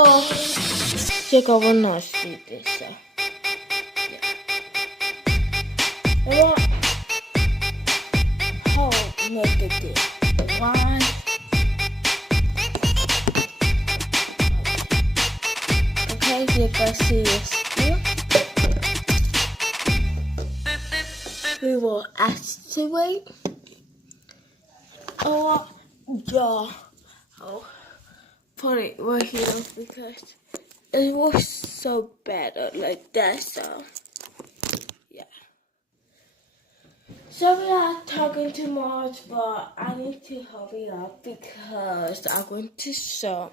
Check over not see this. Yeah. How make it this? One. Okay, you can see this here. We will activate our jaw. I'll put it right here because it was so better like that. So yeah. So we are talking too much, but I need to hurry up because I'm going to show.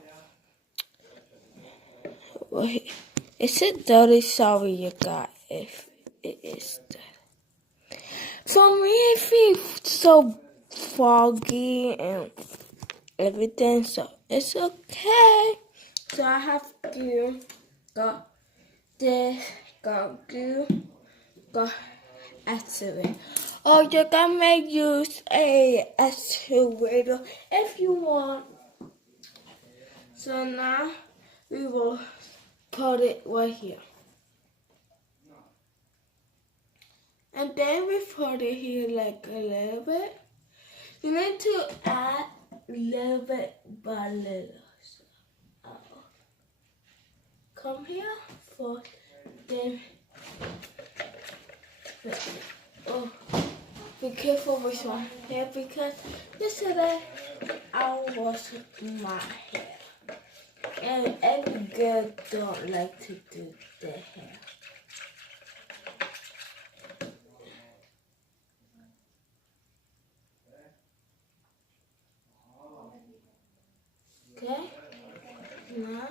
Wait, is it dirty? Sorry, you guys, if it is dirty. For me, it feels so foggy and everything, so it's okay. So I have to go this, go do, go activate. Or you can make use a activator if you want. So now we will put it right here. And then we put it here like a little bit. You need to add a little bit by little. So, come here for then. Oh, be careful which one here because yesterday I washed my hair. And every girl don't like to do their hair. Okay, now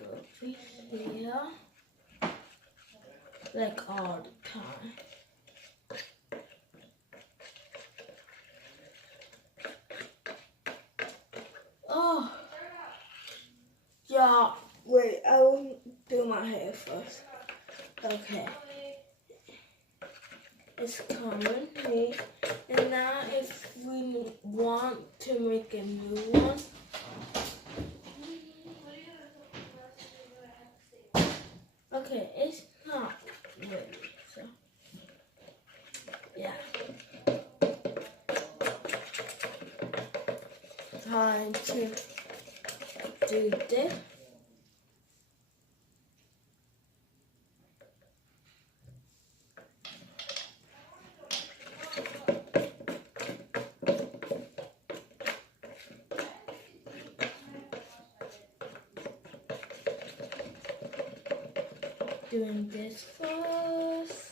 go over here, like all the time. Oh, yeah, wait, I will do my hair first. Okay, it's coming here, and now if we want to make a new one, okay, it's not ready, so yeah. Time to do this. Doing this first.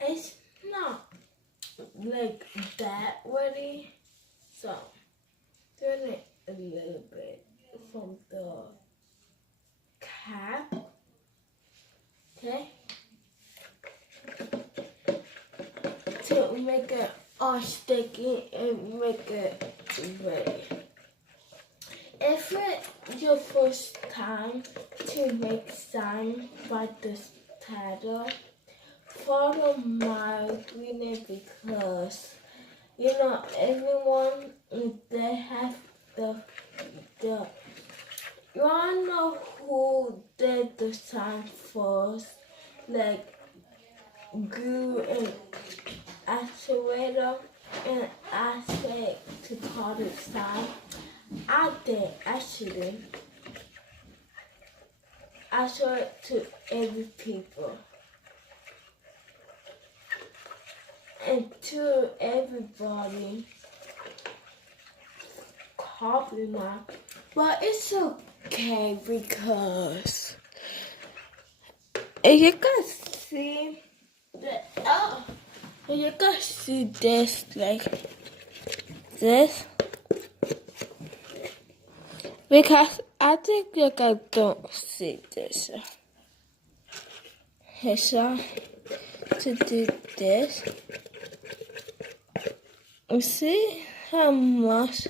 It's not like that ready, so doing it a little bit from the cap. Okay, to make it all sticky and make it ready. If it's your first time to make sign by this title, follow my agreement because you know everyone they have the you wanna know who did the sign first, like glue and activator and aspect to product sign. I did actually. I show it to every people. And to everybody, copy mine. But it's okay because if you can see the you can see this like this. Because I think you guys don't see this. So to do this, you see how much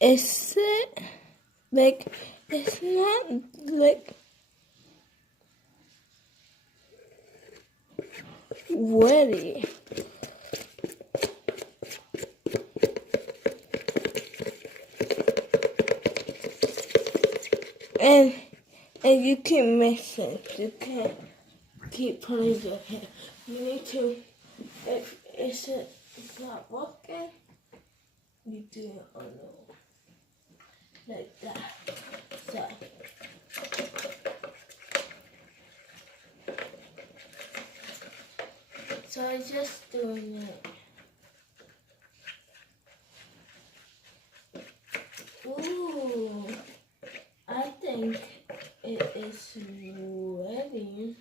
is it? Like it's not like ready. And you keep missing. You can't keep putting your hand. You need to, if it's not working, you do it on like that. So I'm just doing it. Ooh, I think it is ready.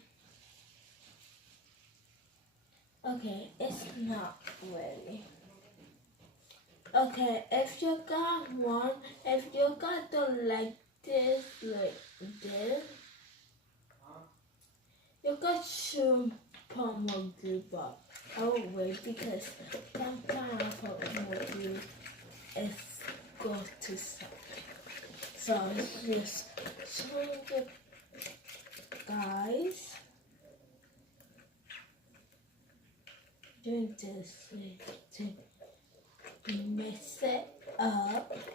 Okay, it's not ready. Okay, if you got one, if you got the like this, you got some palm glue, but I will wait because sometimes palm glue is go to stop. So it's just showing you guys doing this to mess it up.